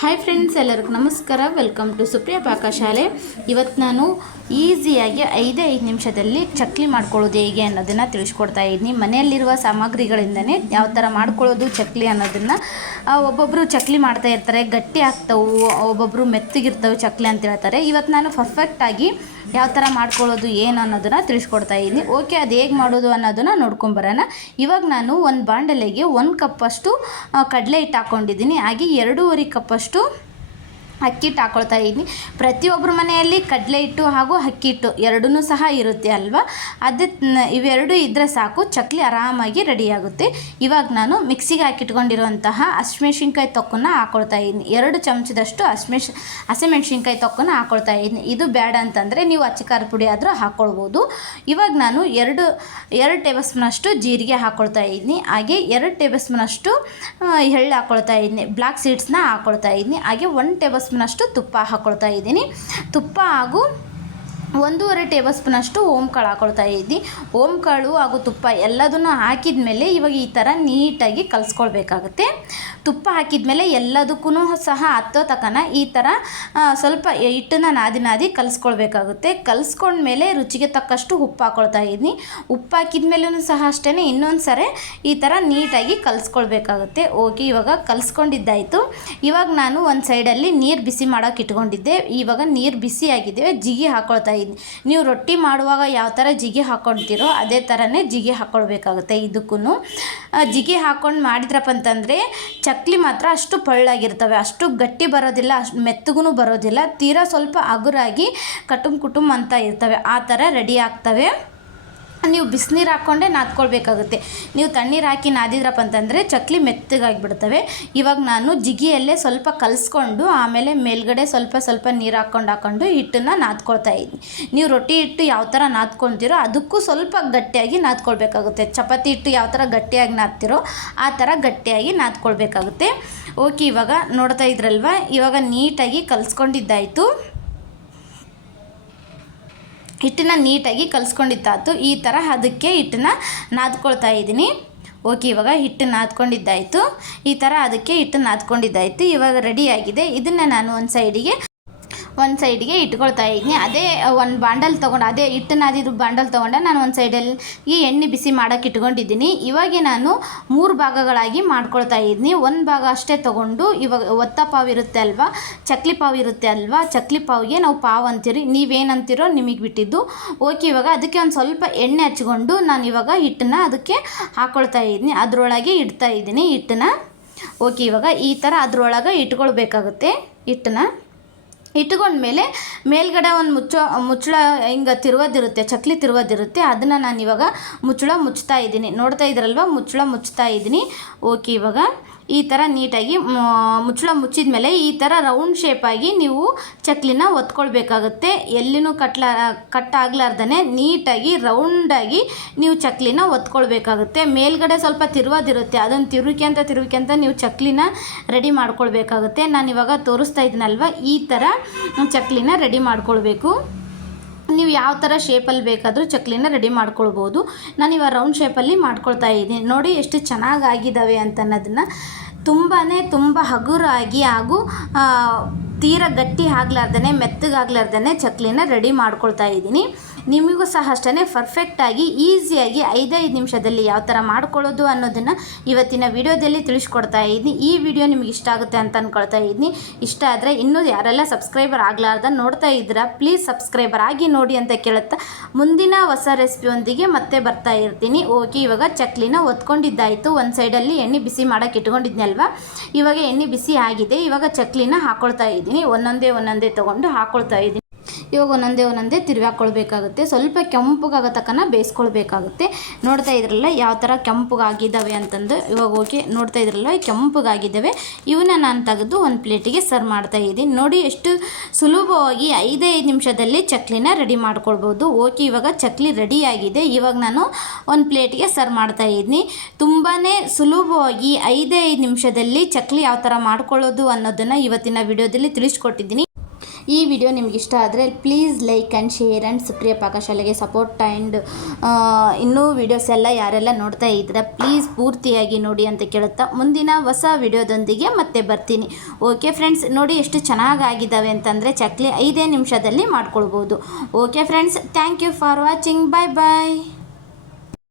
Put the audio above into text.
Hi friends, ಎಲ್ಲರಿಗೂ ನಮಸ್ಕಾರ. Welcome to Supriya ಪಾಕಶಾಲೆ. ಇವತ್ತು ನಾನು ಈಸಿಯಾಗಿ 5 ನಿಮಿಷದಲ್ಲಿ ಚಕ್ಲಿ ಮಾಡ್ಕೊಳ್ಳೋದು ಹೇಗೆ ಅನ್ನೋದನ್ನು ತಿಳಿಸ್ಕೊಡ್ತಾ ಇದ್ದೀನಿ. ಮನೆಯಲ್ಲಿರುವ ಸಾಮಗ್ರಿಗಳಿಂದನೇ ಯಾವ ಥರ ಮಾಡ್ಕೊಳ್ಳೋದು ಚಕ್ಲಿ ಅನ್ನೋದನ್ನು ಒಬ್ಬೊಬ್ಬರು ಚಕ್ಲಿ ಮಾಡ್ತಾ ಇರ್ತಾರೆ, ಗಟ್ಟಿ ಆಗ್ತವೆ, ಒಬ್ಬೊಬ್ಬರು ಮೆತ್ತಗಿರ್ತವೆ ಚಕ್ಲಿ ಅಂತ ಹೇಳ್ತಾರೆ. ಇವತ್ತು ನಾನು ಪರ್ಫೆಕ್ಟಾಗಿ ಯಾವ ಥರ ಮಾಡ್ಕೊಳ್ಳೋದು ಏನು ಅನ್ನೋದನ್ನು ತಿಳಿಸ್ಕೊಡ್ತಾ ಇದ್ದೀನಿ. ಓಕೆ, ಅದು ಹೇಗೆ ಮಾಡೋದು ಅನ್ನೋದನ್ನು ನೋಡ್ಕೊಂಬರೋಣ. ಇವಾಗ ನಾನು ಒಂದು ಬಾಂಡಲೆಗೆ 1 ಕಪ್ಪಷ್ಟು ಕಡಲೆ ಹಿಟ್ಟು ಹಾಕ್ಕೊಂಡಿದ್ದೀನಿ. ಹಾಗೆ 2.5 ಕಪ್ಪಷ್ಟು ಅಕ್ಕಿ ಹಿಟ್ಟು ಹಾಕ್ಕೊಳ್ತಾ ಇದ್ದೀನಿ. ಪ್ರತಿಯೊಬ್ಬರ ಮನೆಯಲ್ಲಿ ಕಡಲೆ ಹಿಟ್ಟು ಹಾಗೂ ಅಕ್ಕಿ ಹಿಟ್ಟು ಎರಡೂ ಸಹ ಇರುತ್ತೆ ಅಲ್ವಾ. ಇವೆರಡು ಇದ್ದರೆ ಸಾಕು, ಚಕ್ಲಿ ಆರಾಮಾಗಿ ರೆಡಿಯಾಗುತ್ತೆ. ಇವಾಗ ನಾನು ಮಿಕ್ಸಿಗೆ ಹಾಕಿಟ್ಕೊಂಡಿರುವಂತಹ ಹಸಿಮೆಣ್ಸಿನ್ಕಾಯಿ ತೊಕ್ಕನ್ನು ಹಾಕ್ಕೊಳ್ತಾ ಇದ್ದೀನಿ. 2 ಚಮಚದಷ್ಟು ಹಸಿಮೆಣ್ಸಿನ್ಕಾಯಿ ತೊಕ್ಕನ್ನು ಹಾಕ್ಕೊಳ್ತಾ ಇದ್ದೀನಿ. ಇದು ಬೇಡ ಅಂತಂದರೆ ನೀವು ಅಚ್ಚ ಪುಡಿ ಆದರೂ ಹಾಕ್ಕೊಳ್ಬೋದು. ಇವಾಗ ನಾನು 2 ಟೇಬಲ್ ಸ್ಪೂನಷ್ಟು ಜೀರಿಗೆ ಹಾಕ್ಕೊಳ್ತಾ ಇದ್ದೀನಿ. ಹಾಗೆ 2 ಟೇಬಲ್ ಸ್ಪೂನಷ್ಟು ಎಳ್ಳು ಹಾಕ್ಕೊಳ್ತಾ ಇದ್ದೀನಿ. ಬ್ಲ್ಯಾಕ್ ಸೀಡ್ಸ್ನ ಹಾಕ್ಕೊಳ್ತಾ ಇದ್ದೀನಿ. ಹಾಗೆ 1 ಟೇಬಲ್ ಸ್ಪೂನಷ್ಟು ತುಪ್ಪ ಹಾಕ್ಕೊಳ್ತಾ ಇದ್ದೀನಿ. ತುಪ್ಪ ಹಾಗೂ 1.5 ಟೇಬಲ್ ಸ್ಪೂನಷ್ಟು ಓಂಕಾಳು ಹಾಕ್ಕೊಳ್ತಾ ಇದ್ದೀನಿ. ಓಂಕಾಳು ಹಾಗೂ ತುಪ್ಪ ಎಲ್ಲದನ್ನು ಹಾಕಿದ ಮೇಲೆ ಇವಾಗ ಈ ಥರ ನೀಟಾಗಿ ಕಲಿಸ್ಕೊಳ್ಬೇಕಾಗುತ್ತೆ. ತುಪ್ಪ ಹಾಕಿದ ಮೇಲೆ ಎಲ್ಲದಕ್ಕೂ ಸಹ ಹತ್ತೋ ತನಕ ಈ ಥರ ಸ್ವಲ್ಪ ಹಿಟ್ಟನ್ನು ನಾದಿ ಕಲಿಸ್ಕೊಳ್ಬೇಕಾಗುತ್ತೆ. ಕಲಿಸ್ಕೊಂಡ್ಮೇಲೆ ರುಚಿಗೆ ತಕ್ಕಷ್ಟು ಉಪ್ಪು ಹಾಕ್ಕೊಳ್ತಾ ಇದ್ದೀನಿ. ಉಪ್ಪು ಹಾಕಿದ ಮೇಲೂ ಸಹ ಅಷ್ಟೇ ಇನ್ನೊಂದು ಸರಿ ಈ ಥರ ನೀಟಾಗಿ ಕಲಿಸ್ಕೊಳ್ಬೇಕಾಗುತ್ತೆ. ಓಕೆ, ಇವಾಗ ಕಲಿಸ್ಕೊಂಡಿದ್ದಾಯಿತು. ಇವಾಗ ನಾನು ಒಂದು ಸೈಡಲ್ಲಿ ನೀರು ಬಿಸಿ ಮಾಡೋಕೆ ಇಟ್ಕೊಂಡಿದ್ದೆ. ಇವಾಗ ನೀರು ಬಿಸಿ ಆಗಿದೆ, ಜಿಗಿ ಹಾಕ್ಕೊಳ್ತಾ ಇದ್ದೀನಿ. ನೀವು ರೊಟ್ಟಿ ಮಾಡುವಾಗ ಯಾವ ಥರ ಜಿಗಿ ಹಾಕ್ಕೊಳ್ತೀರೋ ಅದೇ ಥರನೇ ಜಿಗಿ ಹಾಕ್ಕೊಳ್ಬೇಕಾಗುತ್ತೆ. ಇದಕ್ಕೂ ಜಿಗಿ ಹಾಕ್ಕೊಂಡು ಮಾಡಿದ್ರಪ್ಪ ಅಂತಂದರೆ ಚಕ್ಲಿ ಮಾತ್ರ ಅಷ್ಟು ಪಳ್ಳಾಗಿರ್ತವೆ, ಅಷ್ಟು ಗಟ್ಟಿ ಬರೋದಿಲ್ಲ, ಅಷ್ಟು ಮೆತ್ತಗೂ ಬರೋದಿಲ್ಲ. ತೀರಾ ಸ್ವಲ್ಪ ಹಗುರಾಗಿ ಕುಟುಂಬ ಅಂತ ಇರ್ತವೆ, ಆ ಥರ ರೆಡಿ ಆಗ್ತವೆ. ನೀವು ಬಿಸಿನೀರು ಹಾಕ್ಕೊಂಡೇ ನಾದ್ಕೊಳ್ಬೇಕಾಗುತ್ತೆ. ನೀವು ತಣ್ಣೀರು ಹಾಕಿ ನಾದಿದ್ರಪ್ಪ ಅಂತಂದರೆ ಚಕ್ಲಿ ಮೆತ್ತಗಾಗಿಬಿಡ್ತವೆ. ಇವಾಗ ನಾನು ಜಿಗಿಯಲ್ಲೇ ಸ್ವಲ್ಪ ಕಲಿಸ್ಕೊಂಡು ಆಮೇಲೆ ಮೇಲ್ಗಡೆ ಸ್ವಲ್ಪ ನೀರು ಹಾಕ್ಕೊಂಡು ಹಿಟ್ಟನ್ನು ನಾದ್ಕೊಳ್ತಾ ಇದ್ದೀನಿ. ನೀವು ರೊಟ್ಟಿ ಹಿಟ್ಟು ಯಾವ ಥರ ನಾದ್ಕೊಳ್ತೀರೋ ಅದಕ್ಕೂ ಸ್ವಲ್ಪ ಗಟ್ಟಿಯಾಗಿ ನಾದ್ಕೊಳ್ಬೇಕಾಗುತ್ತೆ. ಚಪಾತಿ ಹಿಟ್ಟು ಯಾವ ಥರ ಗಟ್ಟಿಯಾಗಿ ನಾದ್ತಿರೋ ಆ ಥರ ಗಟ್ಟಿಯಾಗಿ ನಾದ್ಕೊಳ್ಬೇಕಾಗುತ್ತೆ. ಓಕೆ, ಇವಾಗ ನೋಡ್ತಾ ಇದ್ರಲ್ವ, ಇವಾಗ ನೀಟಾಗಿ ಕಲಿಸ್ಕೊಂಡಿದ್ದಾಯಿತು. ಹಿಟ್ಟನ್ನು ನೀಟಾಗಿ ಕಲಿಸ್ಕೊಂಡಿದ್ದಾಯ್ತು. ಈ ಥರ ಅದಕ್ಕೆ ಹಿಟ್ಟನ್ನು ನಾದ್ಕೊಳ್ತಾ ಇದ್ದೀನಿ. ಓಕೆ, ಇವಾಗ ಹಿಟ್ಟು ನಾದ್ಕೊಂಡಿದ್ದಾಯಿತು. ಈ ಥರ ಅದಕ್ಕೆ ಹಿಟ್ಟು ನಾದ್ಕೊಂಡಿದ್ದಾಯಿತು. ಇವಾಗ ರೆಡಿಯಾಗಿದೆ. ಇದನ್ನು ನಾನು ಒಂದು ಸೈಡಿಗೆ ಇಟ್ಕೊಳ್ತಾ ಇದ್ದೀನಿ. ಅದೇ ಒಂದು ಬಾಂಡಲ್ ತೊಗೊಂಡು, ಅದೇ ಹಿಟ್ಟು ನಾದಿದ್ದು ಬಾಂಡಲ್ ತೊಗೊಂಡು ನಾನು ಒಂದು ಸೈಡಲ್ಲಿ ಎಣ್ಣೆ ಬಿಸಿ ಮಾಡೋಕೆ ಇಟ್ಕೊಂಡಿದ್ದೀನಿ. ಇವಾಗ ನಾನು 3 ಭಾಗಗಳಾಗಿ ಮಾಡ್ಕೊಳ್ತಾ ಇದ್ದೀನಿ. 1 ಭಾಗ ಅಷ್ಟೇ ತೊಗೊಂಡು, ಇವಾಗ ಒತ್ತ ಪಾವು ಇರುತ್ತೆ ಅಲ್ವಾ, ಚಕ್ಲಿ ಪಾವು ಇರುತ್ತೆ ಅಲ್ವಾ, ಚಕ್ಲಿ ಪಾವಿಗೆ ನಾವು ಪಾವು ಅಂತೀರಿ, ನೀವೇನಂತೀರೋ ನಿಮಗೆ ಬಿಟ್ಟಿದ್ದು. ಓಕೆ, ಇವಾಗ ಅದಕ್ಕೆ ಒಂದು ಸ್ವಲ್ಪ ಎಣ್ಣೆ ಹಚ್ಕೊಂಡು ನಾನು ಇವಾಗ ಹಿಟ್ಟನ್ನು ಅದಕ್ಕೆ ಹಾಕ್ಕೊಳ್ತಾ ಇದ್ದೀನಿ. ಅದರೊಳಗೆ ಇಡ್ತಾ ಇದ್ದೀನಿ ಹಿಟ್ಟನ್ನು. ಓಕೆ, ಇವಾಗ ಈ ಥರ ಅದರೊಳಗೆ ಇಟ್ಕೊಳ್ಬೇಕಾಗುತ್ತೆ. ಹಿಟ್ಟನ್ನು ಇಟ್ಕೊಂಡ್ಮೇಲೆ ಮೇಲ್ಗಡೆ ಒಂದು ಮುಚ್ಚಳ ಹಿಂಗೆ ತಿರುವದಿರುತ್ತೆ, ಚಕ್ಲಿ ತಿರುವದಿರುತ್ತೆ, ಅದನ್ನು ನಾನು ಇವಾಗ ಮುಚ್ಚುತ್ತಾ ಇದ್ದೀನಿ. ನೋಡ್ತಾ ಇದ್ರಲ್ವ, ಮುಚ್ಚುತ್ತಾ ಇದ್ದೀನಿ. ಓಕೆ, ಇವಾಗ ಈ ಥರ ನೀಟಾಗಿ ಮುಚ್ಚಳ ಮುಚ್ಚಿದ ಮೇಲೆ ಈ ಥರ ರೌಂಡ್ ಶೇಪಾಗಿ ನೀವು ಚಕ್ಲಿನ ಒತ್ಕೊಳ್ಬೇಕಾಗುತ್ತೆ. ಎಲ್ಲಿನೂ ಕಟ್ಟಾಗ್ಲಾರ್ದೇ ನೀಟಾಗಿ ರೌಂಡಾಗಿ ನೀವು ಚಕ್ಲಿನ ಒತ್ಕೊಳ್ಬೇಕಾಗುತ್ತೆ. ಮೇಲ್ಗಡೆ ಸ್ವಲ್ಪ ತಿರುವದಿರುತ್ತೆ, ಅದನ್ನು ತಿರುವಿಕೆಂತ ನೀವು ಚಕ್ಲಿನ ರೆಡಿ ಮಾಡ್ಕೊಳ್ಬೇಕಾಗುತ್ತೆ. ನಾನು ಇವಾಗ ತೋರಿಸ್ತಾ ಇದ್ದೀನಲ್ವ, ಈ ಥರ ಚಕ್ಲಿನ ರೆಡಿ ಮಾಡ್ಕೊಳ್ಬೇಕು. ನೀವು ಯಾವ ಥರ ಶೇಪಲ್ಲಿ ಬೇಕಾದರೂ ಚಕ್ಲಿನ ರೆಡಿ ಮಾಡ್ಕೊಳ್ಬೋದು. ನಾನು ಇವಾಗ ರೌಂಡ್ ಶೇಪಲ್ಲಿ ಮಾಡ್ಕೊಳ್ತಾ ಇದ್ದೀನಿ. ನೋಡಿ ಎಷ್ಟು ಚೆನ್ನಾಗಿದ್ದಾವೆ ಅಂತ ಅನ್ನೋದನ್ನು. ತುಂಬ ಹಗುರಾಗಿ ಹಾಗೂ ತೀರಾ ಗಟ್ಟಿ ಆಗ್ಲಾರ್ದೇ ಮೆತ್ತಗಾಗ್ಲಾರ್ದೇ ಚಕ್ಲಿನ ರೆಡಿ ಮಾಡ್ಕೊಳ್ತಾ ಇದ್ದೀನಿ. ನಿಮಗೂ ಸಹ ಅಷ್ಟೇ ಪರ್ಫೆಕ್ಟಾಗಿ ಈಸಿಯಾಗಿ 5 ನಿಮಿಷದಲ್ಲಿ ಯಾವ ಥರ ಮಾಡ್ಕೊಳ್ಳೋದು ಅನ್ನೋದನ್ನು ಇವತ್ತಿನ ವಿಡಿಯೋದಲ್ಲಿ ತಿಳಿಸ್ಕೊಡ್ತಾ ಇದ್ದೀನಿ. ಈ ವಿಡಿಯೋ ನಿಮಗೆ ಇಷ್ಟ ಆಗುತ್ತೆ ಅಂತ ಅಂದ್ಕೊಳ್ತಾ ಇದ್ದೀನಿ. ಇಷ್ಟ ಆದರೆ ಇನ್ನೂ ಯಾರೆಲ್ಲ ಸಬ್ಸ್ಕ್ರೈಬರ್ ಆಗಲಾರ್ದ ನೋಡ್ತಾ ಇದ್ದೀರಾ, ಪ್ಲೀಸ್ ಸಬ್ಸ್ಕ್ರೈಬರ್ ಆಗಿ ನೋಡಿ ಅಂತ ಕೇಳುತ್ತಾ ಮುಂದಿನ ಹೊಸ ರೆಸಿಪಿಯೊಂದಿಗೆ ಮತ್ತೆ ಬರ್ತಾ ಇರ್ತೀನಿ. ಓಕೆ, ಇವಾಗ ಚಕ್ಲಿನ ಒತ್ಕೊಂಡಿದ್ದಾಯಿತು. ಒಂದು ಸೈಡಲ್ಲಿ ಎಣ್ಣೆ ಬಿಸಿ ಮಾಡೋಕ್ಕೆ ಇಟ್ಕೊಂಡಿದ್ನಲ್ವ, ಇವಾಗ ಎಣ್ಣೆ ಬಿಸಿ ಆಗಿದೆ. ಇವಾಗ ಚಕ್ಲಿನ ಹಾಕ್ಕೊಳ್ತಾ ಇದ್ದೀನಿ. ಒಂದೊಂದೇ ತೊಗೊಂಡು ಹಾಕ್ಕೊಳ್ತಾ ಇದ್ದೀನಿ. ಇವಾಗ ಒಂದೊಂದೇ ತಿರುವಿ ಹಾಕ್ಕೊಳ್ಬೇಕಾಗುತ್ತೆ. ಸ್ವಲ್ಪ ಕೆಂಪಗಾಗೋ ತನಕ ಬೇಯಿಸ್ಕೊಳ್ಬೇಕಾಗುತ್ತೆ. ನೋಡ್ತಾ ಇದ್ರಲ್ಲ ಯಾವ ಥರ ಕೆಂಪಗಾಗಿದ್ದಾವೆ ಅಂತಂದು. ಇವಾಗ ಓಕೆ, ನೋಡ್ತಾ ಇದ್ರಲ್ಲ ಕೆಂಪಗಾಗಿದ್ದಾವೆ. ಇವನ್ನ ನಾನು ತೆಗೆದು ಒಂದು ಪ್ಲೇಟಿಗೆ ಸರ್ವ್ ಮಾಡ್ತಾ ಇದ್ದೀನಿ. ನೋಡಿ ಎಷ್ಟು ಸುಲಭವಾಗಿ 5 ನಿಮಿಷದಲ್ಲಿ ಚಕ್ಲಿನ ರೆಡಿ ಮಾಡ್ಕೊಳ್ಬೋದು. ಓಕೆ, ಇವಾಗ ಚಕ್ಲಿ ರೆಡಿಯಾಗಿದೆ. ಇವಾಗ ನಾನು ಒಂದು ಪ್ಲೇಟಿಗೆ ಸರ್ವ್ ಮಾಡ್ತಾ ಇದ್ದೀನಿ. ತುಂಬಾ ಸುಲಭವಾಗಿ 5 ನಿಮಿಷದಲ್ಲಿ ಚಕ್ಲಿ ಯಾವ ಥರ ಮಾಡ್ಕೊಳ್ಳೋದು ಅನ್ನೋದನ್ನು ಇವತ್ತಿನ ವಿಡಿಯೋದಲ್ಲಿ ತಿಳಿಸ್ಕೊಟ್ಟಿದ್ದೀನಿ. ಈ ವಿಡಿಯೋ ನಿಮ್ಗೆ ಇಷ್ಟ ಆದರೆ please like and share and Supriya ಪಾಕಶಾಲೆಗೆ ಸಪೋರ್ಟ್ ಆ್ಯಂಡ್ ಇನ್ನೂ ವಿಡಿಯೋಸ್ ಎಲ್ಲ ಯಾರೆಲ್ಲ ನೋಡ್ತಾ ಇದ್ದೀರಾ ಪ್ಲೀಸ್ ಪೂರ್ತಿಯಾಗಿ ನೋಡಿ ಅಂತ ಕೇಳುತ್ತಾ ಮುಂದಿನ ಹೊಸ ವಿಡಿಯೋದೊಂದಿಗೆ ಮತ್ತೆ ಬರ್ತೀನಿ. ಓಕೆ ಫ್ರೆಂಡ್ಸ್, ನೋಡಿ ಎಷ್ಟು ಚೆನ್ನಾಗಾಗಿದ್ದಾವೆ ಅಂತಂದರೆ ಚಕ್ಲಿ 5 ನಿಮಿಷದಲ್ಲಿ ಮಾಡ್ಕೊಳ್ಬೋದು. Okay friends, thank you for watching. Bye bye.